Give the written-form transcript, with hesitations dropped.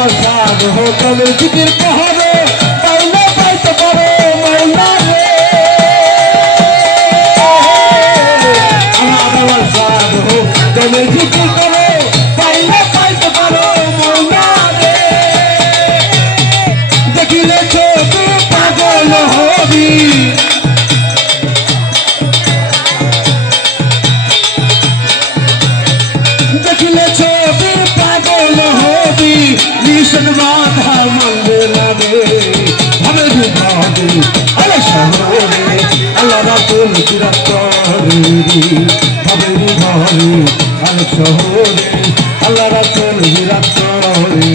আমার সাধ হোটেল জিকির পাহাড়ে পাইলে পাইতে পারো মৌলা রে আমার সাধ হোটেল জিকির করো পাইলে পাইতে পারো মৌলা রে দেখিলে ছবি পাগল হবি দেখিলে ছবি পাগল হবি নিশন মাথা মন্দলা রে ভাবে ভাবে আরে শহরে আল্লাহ রাতুল চিরাতরে ভাবে ভাবে আরে শহরে আল্লাহ রাতুল চিরাতরে